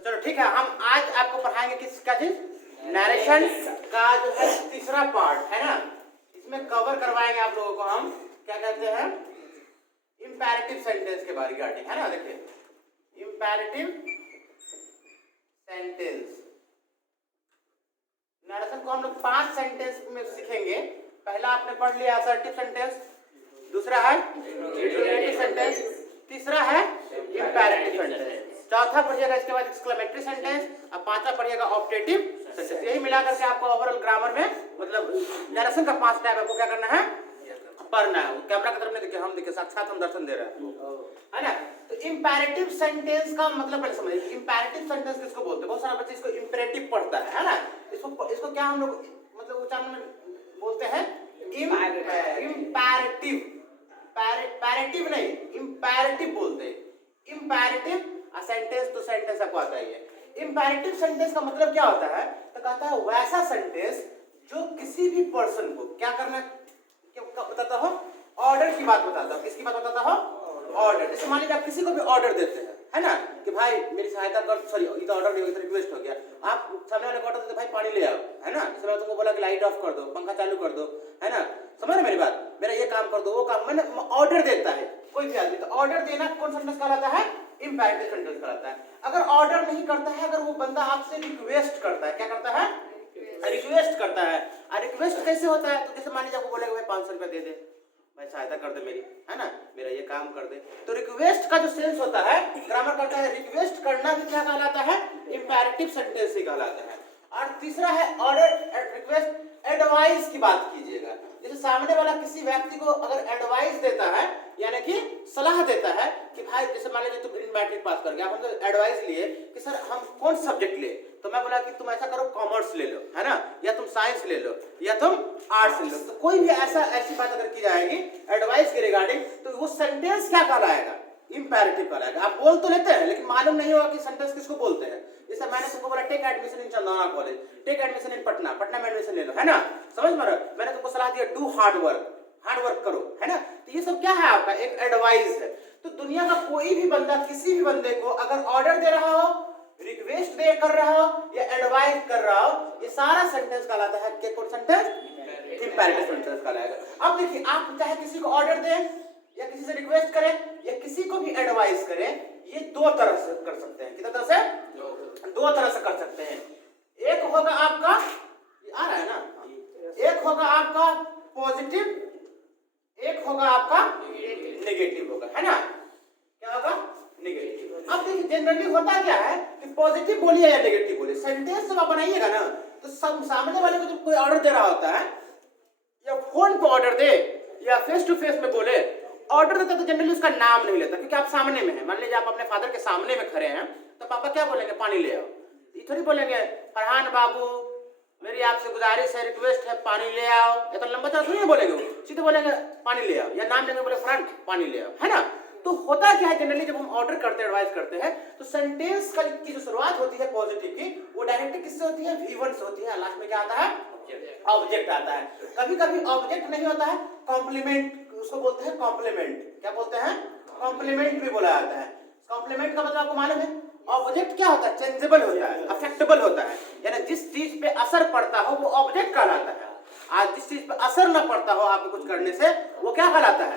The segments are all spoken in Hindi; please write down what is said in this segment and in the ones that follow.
तो चलो ठीक है, हम आज आपको पढ़ाएंगे किसका चीज, नरेशन का जो है तीसरा पार्ट है ना। इसमें कवर करवाएंगे आप लोगों को हम क्या कहते हैं, इंपैरेटिव सेंटेंस के बारे रिगार्डिंग है ना। देखिए इंपैरेटिव सेंटेंस नरेशन को हम लोग 5 सेंटेंस में सीखेंगे। पहला आपने पढ़ लिया असर्टिव सेंटेंस, दूसरा है इंटरोगेटिव सेंटेंस, तीसरा है इंपैरेटिव सेंटेंस, चौथा पढ़िएगा इसके बाद एक्सक्लेमेटरी सेंटेंस और पांचवा पढ़िएगा ऑब्जेक्टिव सेंटेंस। यही मिलाकर के आपको ओवरऑल ग्रामर में मतलब नरेशन का 5 टाइप आपको क्या करना है, पढ़ना है। कैमरा की तरफ नहीं देखिए, हम देखिए साथ हम दर्शन दे रहे हैं है ना। तो इंपैरेटिव सेंटेंस का मतलब पहले समझिए, इंपैरेटिव सेंटेंस किसको बोलते हैं। बहुत सारा बच्चे इसको इंपैरेटिव पढ़ता है ना। इसको क्या हम लोग मतलब उच्चारण में बोलते हैं, इंपैरेटिव, पैरेटिव नहीं इंपैरेटिव बोलते हैं। इंपैरेटिव सेंटेंस तो सेंटेंस आपको आता ही है। इंपैरेटिव सेंटेंस का मतलब क्या होता है, तो कहता है वैसा सेंटेंस जो किसी भी पर्सन को क्या करना क्या बताता हो, ऑर्डर की बात बताता हो। किसकी बात बताता हो, ऑर्डर। जैसे मान लीजिए आप किसी को भी ऑर्डर देते हैं है ना, कि भाई मेरी सहायता कर, सॉरी ये तो ऑर्डर नहीं हो, रिक्वेस्ट हो गया। आप सामने वाले को ऑर्डर देते भाई पानी ले आओ है ना। जैसे मैं तुमको बोला कि लाइट ऑफ कर दो, पंखा चालू कर दो है ना, समझ रहे मेरी बात, मेरा ये काम कर दो वो काम, मैंने ऑर्डर देता है कोई भी आदमी। तो ऑर्डर देना कौन सेंटेंस कहलाता है, इंपैरेटिव सेंटेंस कहलाता है। अगर ऑर्डर नहीं करता है, अगर वो बंदा आपसे रिक्वेस्ट करता है, क्या करता है, रिक्वेस्ट करता है। और रिक्वेस्ट कैसे होता है, तो जैसे मान लीजिए आपको बोलेगा भाई 500 रुपया दे दे, भाई सहायता कर दे मेरी है ना, मेरा ये काम कर दे। तो रिक्वेस्ट का जो सेंस होता है, ग्रामर करता है रिक्वेस्ट करना भी क्या कहलाता है, इंपैरेटिव सेंटेंस ही कहलाता है। और तीसरा है ऑर्डर रिक्वेस्ट, एडवाइस की बात कीजिएगा। जैसे सामने वाला किसी व्यक्ति को अगर एडवाइस देता है यानी कि सलाह देता है कि भाई जैसे मान लीजिए तुम ग्रीन मैट्रिक पास कर गया, आप हमसे एडवाइस लिए कि सर हम कौन सब्जेक्ट ले, तो मैं बोला कि तुम ऐसा करो कॉमर्स ले लो है ना, या तुम साइंस ले लो, या तुम आर्ट्स ले लो। तो कोई भी ऐसी बात अगर की जाएगी एडवाइस के रिगार्डिंग, तो वो सेंटेंस क्या कहलाएगा, इंपैरेटिव कहलाएगा। आप बोल तो लेते हैं लेकिन मालूम नहीं होगा कि सेंटेंस किसको बोलते हैं। जैसे मैंने तुमको बोला take admission in Chandauna college, take admission in Patna, Patna में एडमिशन ले लो है ना, समझ में। मैंने तुमको सलाह दिया डू हार्ड वर्क करो है ना। तो ये सब क्या है, आपका एक एडवाइस है। तो दुनिया का कोई भी बंदा किसी भी बंदे को अगर ऑर्डर दे रहा हो, रिक्वेस्ट दे कर रहा हो या एडवाइस कर रहा हो, ये सारा सेंटेंस कहलाता है क्या, कौन सेंटेंस, इंपैरेटिव सेंटेंस कहलाएगा। अब देखिए आप चाहे किसी को ऑर्डर दें या किसी से रिक्वेस्ट करें या किसी को भी एडवाइस करें, ये 2 तरह से कर सकते हैं। कितने तरह से, 2 तरह से कर सकते हैं। एक होगा आपका, ये आ रहा है ना, एक होगा आपका पॉजिटिव, एक होगा आपका नेगेटिव होगा है ना। क्या होगा, नेगेटिव। अब देखिए जनरली होता क्या है कि पॉजिटिव बोलिए या नेगेटिव बोलिए, सेंटेंस जब आप बनाइएगा ना, तो सब सामने वाले को जब कोई ऑर्डर दे रहा होता है या फोन पे ऑर्डर दे या फेस टू फेस में बोले, ऑर्डर देता तो जनरली उसका नाम नहीं लेता, क्योंकि आप सामने में हैं। मान लीजिए आप अपने फादर के सामने में खड़े हैं, तो पापा क्या बोलेंगे, पानी ले आओ। ये थोड़ी बोलेंगे फरहान बाबू मेरी आपसे गुजारिश है, रिक्वेस्ट है, पानी ले आओ। ये तो लंबा चौड़ा थोड़ी बोलेंगे, वो सीधे बोलेंगे पानी ले आओ, या नाम लेंगे बोले फ्रंट पानी ले आओ है ना। तो होता क्या है जनरली जब हम ऑर्डर करते हैं, एडवाइस करते हैं, तो सेंटेंस की जो शुरुआत होती है पॉजिटिव की, वो डायरेक्ट किससे होती है, V1 से होती है। लास्ट में क्या आता है, ऑब्जेक्ट आता है। कभी कभी ऑब्जेक्ट नहीं होता है, कॉम्प्लीमेंट उसको बोलते हैं, कॉम्प्लीमेंट क्या बोलते हैं, कॉम्प्लीमेंट भी बोला जाता है। कॉम्प्लीमेंट का मतलब आपको मालूम है, ऑब्जेक्ट क्या होता है, चेंजेबल होता है, अफेक्टेबल होता है, यानी जिस चीज पे असर पड़ता हो वो ऑब्जेक्ट कहलाता है। आज जिस चीज पे असर न पड़ता हो आपको कुछ करने से, वो क्या कहलाता है,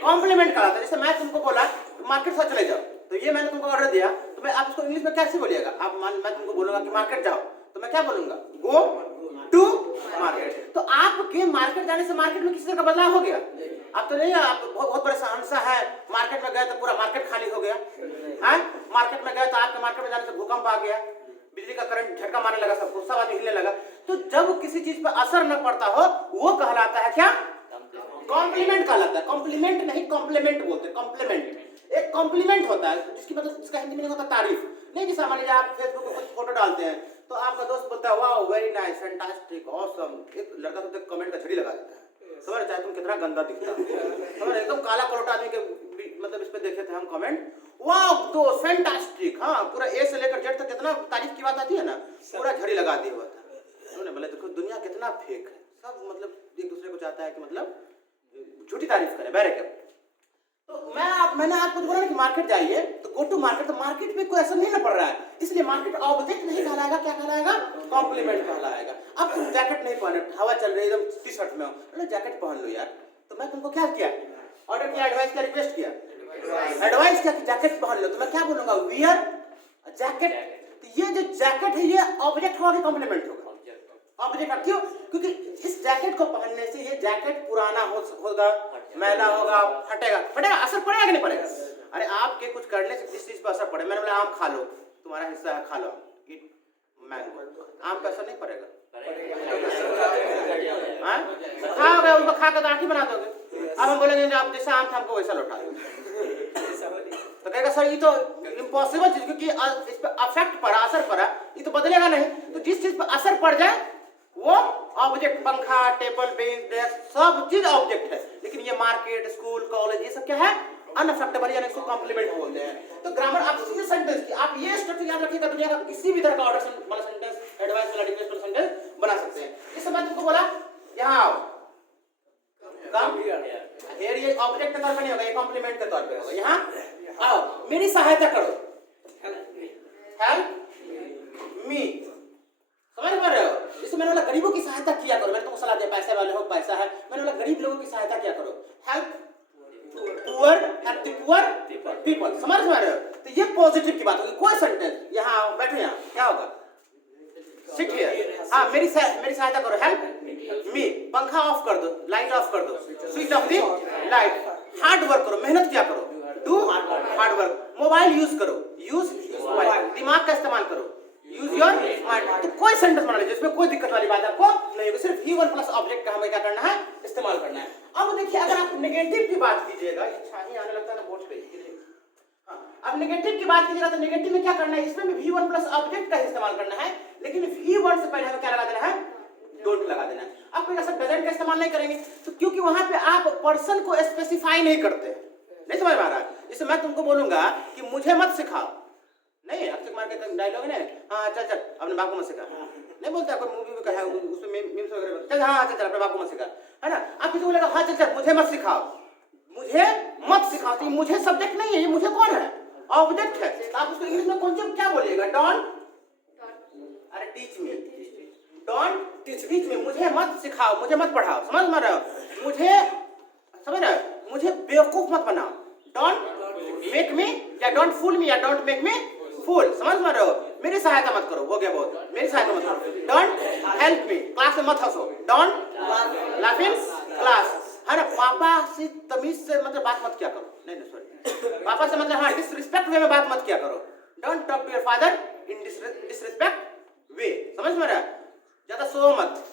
कॉम्प्लीमेंट कहलाता है। जैसे मैं तुमको बोला मार्केट से चले जाओ, तो ये मैंने तुमको ऑर्डर दिया, तो मैं आप इसको इंग्लिश में कैसे बोलिएगा, आप मैं तुमको बोलूंगा कि मार्केट जाओ, तो मैं क्या बोलूंगा, गो टू मार्केट। तो आपके मार्केट जाने से मार्केट में किसी तरह का बदलाव हो गया, आप तो नहीं, आप बहुत बड़ा सहनसा है, मार्केट में गए तो पूरा मार्केट खाली हो गया है, मार्केट में गए तो आपके मार्केट में जाने से भूकंप आ गया, बिजली का करंट झटका मारने लगा, सब आदमी हिलने लगा। तो जब किसी चीज पर असर न पड़ता हो वो कहलाता है क्या, कॉम्प्लीमेंट कहलाता है। कॉम्प्लीमेंट नहीं कॉम्प्लीमेंट बोलते, कॉम्प्लीमेंट एक कॉम्प्लीमेंट होता है जिसकी मतलब इसका हिंदी में होता तारीफ नहीं। कि मान लीजिए आप फेसबुक पे कुछ फोटो डालते हैं तो आपका दोस्त बोलता है wow very nice fantastic awesome, एक लड़का तो कमेंट का झड़ी लगा देता है, समझ चाहे तुम कितना गंदा दिखता है, समझ एकदम काला करोटा आदमी के मतलब इस पे देखे थे हम कमेंट, वाओ तो फैंटास्टिक, हाँ पूरा ए से लेकर जेड तक कितना तारीफ की बात आती है ना, पूरा झड़ी लगा दिया हुआ था उन्होंने। बोले देखो दुनिया कितना फेक है, सब मतलब एक दूसरे को चाहता है कि मतलब झूठी तारीफ करें, बैरे के। तो मैंने आपको बोला ना कि मार्केट जाइए, तो गो टू मार्केट, तो मार्केट में कोई असर नहीं ना पड़ रहा है, इसलिए मार्केट ऑब्जेक्ट नहीं कहलाएगा, क्या कहलाएगा? कॉम्प्लीमेंट कहलाएगा। अब तुम जैकेट नहीं पहने, हवा चल रही है, एकदम टी शर्ट में हो, बोले जैकेट पहन लो यार, तो मैं तुमको क्या किया? ऑर्डर किया, एडवाइस किया, रिक्वेस्ट किया, एडवाइस किया कि जैकेट पहन लो, तो मैं क्या बोलूंगा? Wear jacket. तो ये जो जैकेट है ये ऑब्जेक्ट होगा कि कॉम्प्लीमेंट होगा? ऑब्जेक्ट। क्यों? क्योंकि इस जैकेट को पहनने से ये जैकेट पुराना होगा, मैला होगा, फटेगा, असर पड़ेगा कि नहीं पड़ेगा? अरे आपके कुछ करने से जिस चीज पर असर पड़े, मैंने बोला आम खा लो, तुम्हारा हिस्सा है, खा लो, ईट मैंगो, आम पर असर नहीं पड़ेगा? खाओगे, उसको खा कर आंखें बना दोगे। अब हम बोलेंगे आप जैसा आम था हमको वैसा लौटा दो, तो कहेगा सर ये तो इम्पॉसिबल चीज, क्योंकि इस पर अफेक्ट पड़ा, असर पड़ा, ये तो बदलेगा नहीं। तो जिस चीज पर असर पड़ जाए वो ऑब्जेक्ट, पंखा, टेबल, बेंच, डेस्क, सब चीज ऑब्जेक्ट है। लेकिन ये मार्केट, स्कूल, कॉलेज, ये सब क्या है? अनअफेक्टेबल, यानी इसको कॉम्प्लीमेंट बोलते हैं। तो ग्रामर आप किसी सेंटेंस की आप ये स्ट्रक्चर याद रखिएगा, दुनिया का किसी भी तरह का ऑर्डर वाला सेंटेंस, एडवाइस वाला, रिक्वेस्ट वाला सेंटेंस बना सकते हैं। इस समय तुमको बोला यहाँ आओ, काम हियर, ये ऑब्जेक्ट के तौर पे नहीं होगा, ये कॉम्प्लीमेंट के तौर पे होगा। यहाँ आओ, मेरी सहायता करो, हेल्प मी, समझ पा रहे हो? जैसे मैंने बोला गरीबों की सहायता किया करो, मैंने तुमको सलाह दिया, पैसे वाले हो, पैसा है, मैंने बोला गरीब लोगों की सहायता किया करो, help poor, help the poor people, समझ पा रहे हो? तो ये पॉजिटिव की बात होगी। कोई सेंटेंस, यहाँ आओ, बैठो, यहाँ क्या होगा? सिट हियर, हाँ मेरी सहायता करो, हेल्प मी, पंखा ऑफ कर दो, लाइट ऑफ कर दो, switch of the light, hard work करो, मेहनत क्या करो, do hard work, mobile use करो, यूज मोबाइल, दिमाग का इस्तेमाल करो, यूज योर माइंड। तो कोई सेंटेंस बना लीजिए, इसमें कोई दिक्कत वाली बात आपको नहीं होगी, सिर्फ ही वन प्लस ऑब्जेक्ट का हमें क्या करना है? इस्तेमाल करना है। अब देखिए, अगर आप नेगेटिव की बात कीजिएगा, ये छानी आने लगता है ना बोर्ड पे, अब नेगेटिव की बात कीजिएगा तो नेगेटिव में क्या करना है? इसमें भी V1 प्लस ऑब्जेक्ट का इस्तेमाल करना है, लेकिन V1 से पहले हमें क्या लगा देना है? डोंट लगा देना है। आप कोई ऐसा डजंट का इस्तेमाल नहीं करेंगे, तो क्योंकि वहां पे आप पर्सन को स्पेसिफाई नहीं करते, नहीं समझ में आ रहा है? जैसे मैं तुमको बोलूंगा कि मुझे मत सिखाओ, नहीं अक्षय कुमार का डायलॉग है ना, हाँ चल अपने बाप को मत सिखा, नहीं बोलता, कोई मूवी में कहा उसमें मीम्स वगैरह, चल हाँ चल अपने बाप को मत सिखा, है ना? आप किसी को बोलेगा हाँ चल मुझे मत सिखाओ, मुझे मत सिखाओ, तो मुझे सब्जेक्ट नहीं है, ये मुझे कौन है? ऑब्जेक्ट है। तो आप उसको इंग्लिश में कॉन्सेप्ट क्या बोलिएगा? डोंट, अरे teach me, don't teach me, मुझे मत सिखाओ, मुझे मत पढ़ाओ, समझ में रहे हो? मुझे समझ रहे हो? मुझे बेवकूफ मत बनाओ, डोंट मेक मी, या डोंट फूल मी, या डोंट मेक मी फूल, समझ में रहे हो? मेरी सहायता मत करो, हो गया बहुत, मेरी सहायता मत करो, डोंट हेल्प मी, क्लास में मत हंसो, डोंट लाफ इन क्लास, है ना? पापा से तमीज से मतलब बात मत किया करो, नहीं सॉरी, पापा से मतलब हाँ डिसरिस्पेक्ट वे में बात मत किया करो, don't talk to your father in disrespect way, समझ में रहा? ज्यादा सो मत,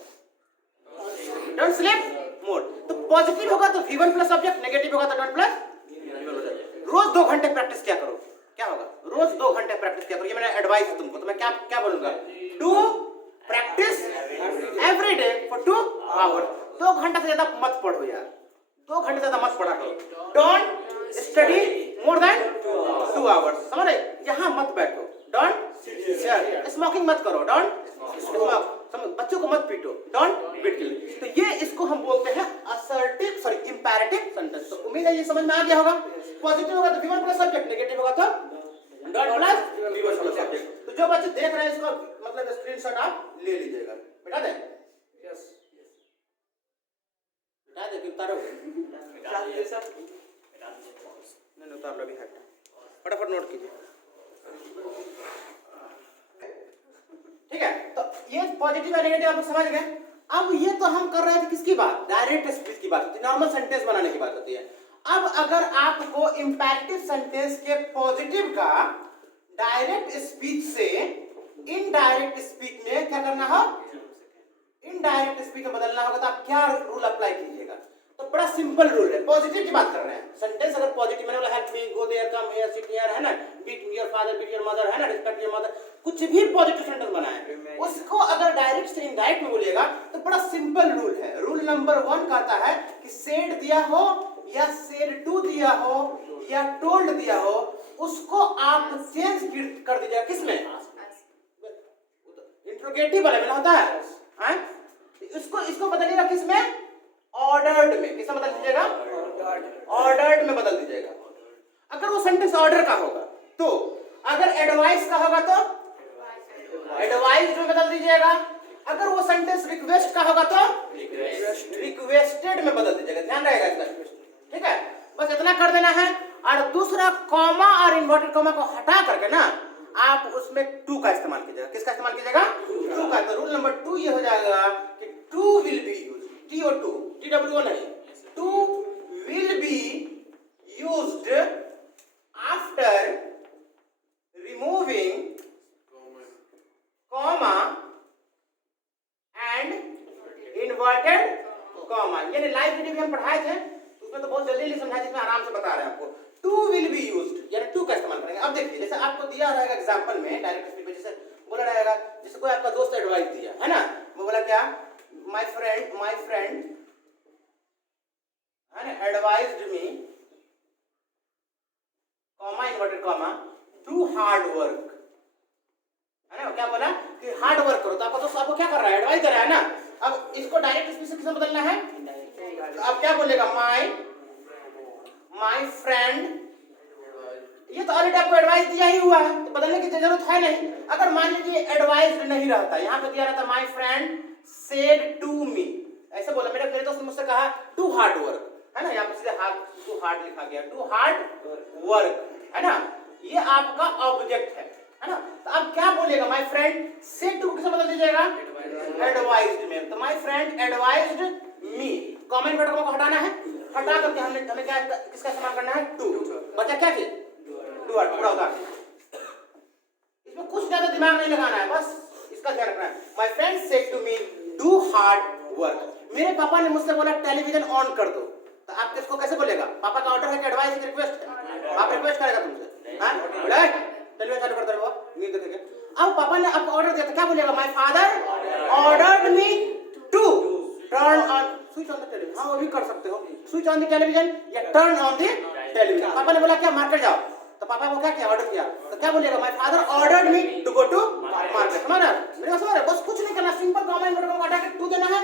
डोंट स्लीप मोर। तो पॉजिटिव होगा तो V1 प्लस ऑब्जेक्ट, नेगेटिव होगा तो डोंट प्लस। रोज 2 घंटे प्रैक्टिस क्या करो, क्या होगा? रोज 2 घंटे प्रैक्टिस क्या करो, ये मेरा एडवाइस है तुमको, तो मैं क्या बोलूंगा? Do practice every day for 2 hours. 2 घंटा से ज्यादा मत पढ़ो यार, 2 घंटे से ज्यादा मत पढ़ा करो, don't study more than 2 hours, समझ रहे? यहाँ मत बैठो, डोंट स्मोकिंग मत करो, डोंट स्मोक, बच्चों को मत पीटो, डोंट बीट किल। तो ये इसको हम बोलते हैं असर्टिव, सॉरी इंपैरेटिव सेंटेंस। तो उम्मीद है ये समझ में आ गया होगा। पॉजिटिव होगा तो V1 प्लस सब्जेक्ट, नेगेटिव होगा तो dot plus V1 plus subject. तो जो बच्चे देख रहे हैं इसको मतलब स्क्रीनशॉट आप ले लीजिएगा, बेटा दे, यस बेटा दे, उतारो नहीं उतार लो, अभी है, फटाफट नोट कीजिए, ठीक है? तो ये पॉजिटिव और नेगेटिव आप समझ गए। अब ये तो हम कर रहे थे किसकी बात? डायरेक्ट स्पीच की बात होती है, नॉर्मल सेंटेंस बनाने की बात होती है। अब अगर आपको इंपैरेटिव सेंटेंस के पॉजिटिव का डायरेक्ट स्पीच से इनडायरेक्ट स्पीच में क्या करना हो? इनडायरेक्ट स्पीच में बदलना होगा, तो आप क्या रूल अप्लाई कीजिएगा? तो बड़ा सिंपल रूल है, पॉजिटिव की बात कर रहे हैं। सेंटेंस अगर पॉजिटिव, मैंने बोला help me, go there, come here, sit here, है ना? Beat your father, beat your mother, है ना? रिस्पेक्ट योर मदर, कुछ भी पॉजिटिव सेंटेंस बनाए, उसको अगर डायरेक्ट से इनडायरेक्ट में बोलिएगा तो बड़ा सिंपल रूल है। रूल नंबर 1 कहता है कि सेड दिया हो या सेड टू दिया हो या टोल्ड दिया हो, उसको आप चेंज कर दीजिएगा किसमें? इंट्रोगेटिव वाले में होता है, इसको बदलिएगा किसमें? ऑर्डर्ड में। किसमें बदल दीजिएगा? ऑर्डर्ड में बदल दीजिएगा। अगर वो सेंटेंस ऑर्डर का होगा तो, अगर एडवाइस का होगा तो एडवाइस्ड में बदल दीजिएगा, अगर वो सेंटेंस रिक्वेस्ट का होगा तो रिक्वेस्टेड में बदल दीजिएगा। ध्यान रहेगा इसका, ठीक है, बस इतना कर देना है। और दूसरा कॉमा और इन्वर्टेड कॉमा को हटा करके ना आप उसमें टू का इस्तेमाल कीजिएगा। किसका इस्तेमाल कीजिएगा? टू का। तो रूल नंबर 2 ये हो जाएगा कि to will be used, T और टू, TWO नहीं, to will be used after removing comma and inverted comma. यानी लाइव वीडियो भी हम पढ़ाए थे, उसमें तो बहुत जल्दी समझा, जिसमें आराम से बता रहे हैं आपको। टू विल बी यूज्ड यानी टू का इस्तेमाल करेंगे। अब देखिए, जैसे आपको दिया रहेगा एग्जांपल में, डायरेक्ट स्पीच में जैसे बोला रहेगा, जैसे कोई आपका दोस्त एडवाइस दिया है ना, वो बोला क्या, माय फ्रेंड है ना advised me comma inverted comma do hard work, है ना, क्या बोला कि हार्ड वर्क करो। तो आपका दोस्त आपको क्या कर रहा है, एडवाइस कर रहा है ना। अब इसको डायरेक्ट स्पीच से किसमें बदलना है, आप क्या बोलेगा, माय फ्रेंड। ये तो ऑलरेडी आपको एडवाइस दिया ही हुआ है, तो बदलने की जरूरत है नहीं। अगर मान लीजिए एडवाइस्ड नहीं रहता, यहाँ पे दिया रहता my friend said to me, ऐसे बोला, मेरे दोस्त ने मुझसे कहा टू हार्ड वर्क, है ना, यहाँ पे सीधे टू हार्ड लिखा गया, टू हार्ड वर्क, है ना, ये आपका ऑब्जेक्ट है ना। तो आप क्या बोलेगा, माय फ्रेंड सेड टू किसे बदल दीजिएगा, एडवाइज्ड में। तो my friend advised me, comment word को हटाना है, हटा करके हमें क्या किसका इस्तेमाल करना है, टू। बचा क्या चीज, डू वर्ड, पूरा होता है। इसमें कुछ ज्यादा दिमाग नहीं लगाना है, बस इसका ध्यान रखना है। My friend said to me do hard work. मेरे पापा ने मुझसे बोला टेलीविजन ऑन कर दो, तो आप किसको कैसे बोलेगा, पापा का ऑर्डर है कि एडवाइस की रिक्वेस्ट है, आप रिक्वेस्ट करेगा तुमसे, हां बोले टेलीविजन चालू कर दे बाबा, नहीं देखेंगे। अब पापा ने आपको ऑर्डर दिया तो क्या बोलेगा, my father ordered me to turn on switch on the television. हाँ वो भी कर सकते हो, स्विच ऑन द टेलीविजन या टर्न ऑन द टेलीविजन। पापा ने बोला क्या, मार्केट जाओ, तो पापा को क्या किया, ऑर्डर किया, तो क्या बोलेगा, my father ordered me to go to market. समझा मेरे पास है, बस कुछ नहीं करना, सिंपल कमेंट वर्ड को हटा के टू देना है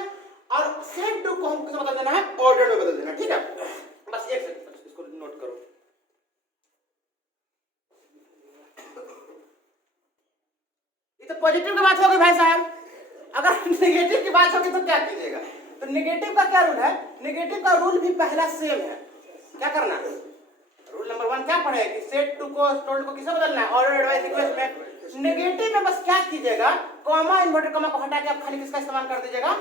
और सेड टू को हम किसे बदल देना है, ऑर्डर में बदल देना, ठीक है। बस एक सेकंड इसको नोट करो। ये तो पॉजिटिव की बात होगी भाई साहब, अगर नेगेटिव की बात होगी तो क्या कीजिएगा। तो नेगेटिव का क्या रूल है, नेगेटिव का रूल भी पहला सेम है। क्या करना है, रूल नंबर 1 क्या पढ़े कि सेड टू को टोल्ड को किसे बदलना है, ऑर्डर एडवाइस रिक्वेस्ट में। नेगेटिव में बस क्या कीजिएगा, कॉमा इन्वर्टेड कॉमा को हटा के आप खाली किसका इस्तेमाल कर दीजिएगा,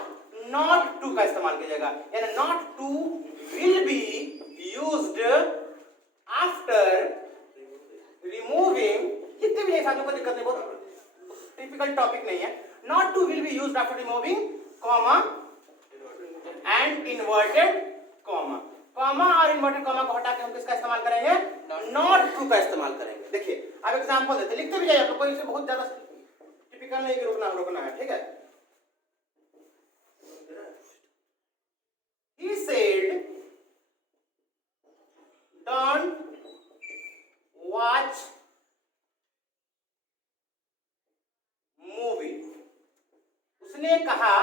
नॉट टू का इस्तेमाल कीजिएगा। यानी not to will be used after removing, कितने भी साथियों को दिक्कत नहीं, बहुत टिपिकल टॉपिक नहीं है। Not to will be used after removing comma and inverted comma. Comma और इन्वर्टेड कॉमा को हटा के हम किसका इस्तेमाल करेंगे, नॉट टू का इस्तेमाल करेंगे। देखिए अब एग्जांपल देते, लिखते भी जाइए, आपको कोई इसे बहुत ज्यादा टिपिकल नहीं कि रोकना है, ठीक है। He said don't watch movie। उसने कहा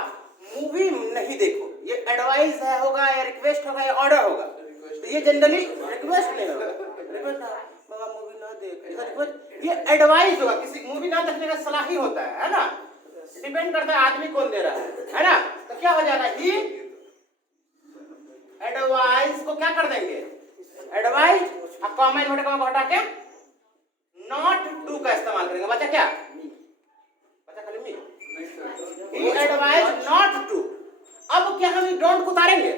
मूवी नहीं देखो। ये एडवाइस है होगा या रिक्वेस्ट होगा या ऑर्डर होगा, तो ये जनरली रिक्वेस्ट नहीं होगा, रिक्वेस्ट बाबा मूवी ना देख, रिक्वेस्ट ये एडवाइस होगा, किसी मूवी ना देखने का सलाह ही होता है ना, डिपेंड करता है आदमी कौन दे रहा है ना। तो क्या हो जाएगा, ही एडवाइस को क्या कर देंगे, एडवाइस, अब कॉमा इन्वर्टेड कॉमा को हटा के नॉट टू का इस्तेमाल करेंगे। बचा क्या, बचा खाली मी, ही एडवाइस नॉट टू। अब क्या हम डोंट को उतारेंगे,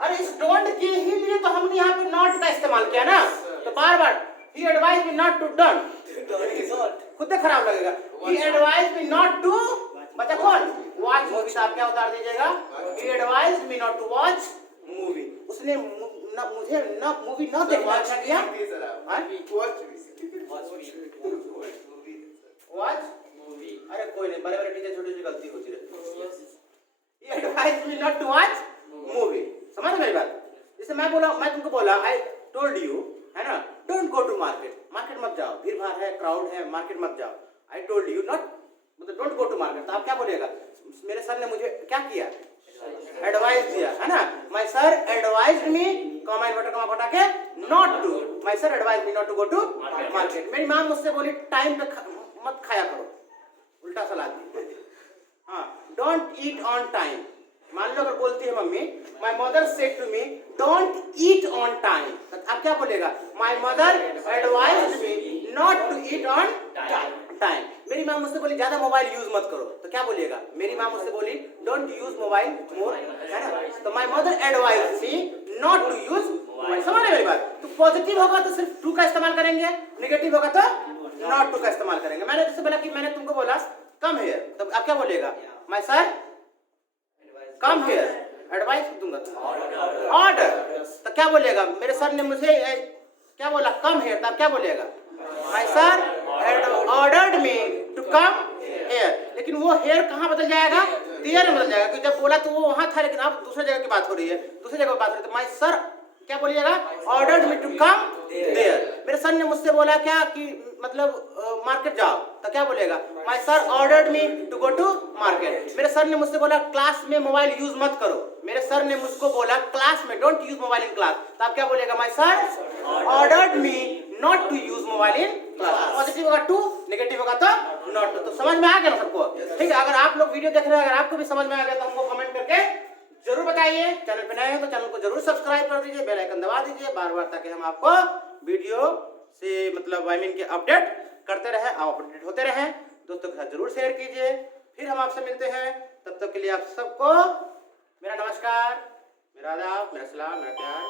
अरे इस डोंट के ही लिए तो हमने यहाँ पे नॉट का इस्तेमाल किया ना, तो बार बार he advice me not to don't, खुद से खराब लगेगा। He advice me not to, बचा कौन, वॉच मूवी। आप क्या उतार दीजिएगा, he advice me not to watch movie. उसने मुझे ना मूवी ना देखना अच्छा किया, वॉच मूवी। अरे कोई नहीं, बड़े-बड़े टीचर छोटी-छोटी गलती होती रहती है। ये advice me not to watch movie, समझ मेरी बात। जैसे मैं बोला, मैं तुमको बोला आई टोल्ड यू, है ना, don't go to market, market मत जाओ, भीड़ भाड़ है, क्राउड है, मार्केट मत जाओ। आई टोल्ड यू नॉट, मतलब डोंट गो टू मार्केट। तो आप क्या बोलेगा, मेरे सर ने मुझे क्या किया, एडवाइस दिया, है ना। My sir advised me, comma inverted comma हटा के not to. My sir advise me not to go to market. मेरी माँ मुझसे बोली टाइम पे मत खाया करो, उल्टा सलाह दी। हाँ, डोंट ईट ऑन टाइम। मान लो अगर बोलती है मम्मी, my mother said to me don't eat on time, तो आप क्या बोलेगा? My mother advised me not to eat on time. मेरी माँ मुझसे बोली ज्यादा मोबाइल यूज मत करो, तो क्या बोलिएगा? मेरी माँ मुझसे बोली डोंट यूज मोबाइल मोर, है ना? तो my mother advised me not to use mobile. समझ रहे मेरी बात? तो पॉजिटिव होगा तो सिर्फ टू का इस्तेमाल करेंगे, नेगेटिव होगा तो नॉट टू का इस्तेमाल करेंगे। मैंने जैसे बोला कि मैंने तुमको बोला कम हियर, तो आप क्या बोलिएगा? My sir come here, advice दूंगा ऑर्डर, तो क्या बोलिएगा? मेरे सर ने मुझे क्या बोला? कम हियर, तो आप क्या बोलिएगा? My sir ordered me to come here. लेकिन वो हेयर कहाँ बदल जाएगा? देयर में बदल जाएगा, क्योंकि जब बोला तो वो वहां था, लेकिन अब दूसरी जगह की बात हो रही है, दूसरी जगह बात हो रही है। तो माय सर क्या बोलिएगा? Ordered me to come there. मेरे सर ने मुझसे बोला क्या कि मतलब मार्केट जाओ, तो क्या बोलेगा? My sir ordered me to go to market. मेरे सर ने मुझसे बोला क्लास में मोबाइल यूज मत करो, मेरे सर ने मुझको बोला क्लास में don't use mobile in class, तो आप क्या बोलेगा? My sir ordered me not to use mobile in class. Positive होगा टू, नेगेटिव होगा तो नॉट टू। तो समझ में आ गया ना सबको? ठीक है, अगर आप लोग वीडियो देख रहे हैं, अगर आपको भी समझ में आ गया तो हमको कमेंट करके जरूर बताइए। चैनल पे नए हैं तो चैनल को जरूर सब्सक्राइब कर दीजिए, बेल आइकन दबा दीजिए बार बार, ताकि हम आपको वीडियो से मतलब के अपडेट करते रहे, आप अपडेट होते रहें। दोस्तों के साथ जरूर शेयर कीजिए। फिर हम आपसे मिलते हैं, तब तक के लिए आप सबको मेरा नमस्कार, मेरा आदाब, मेरा सलाम, मेरा प्यार।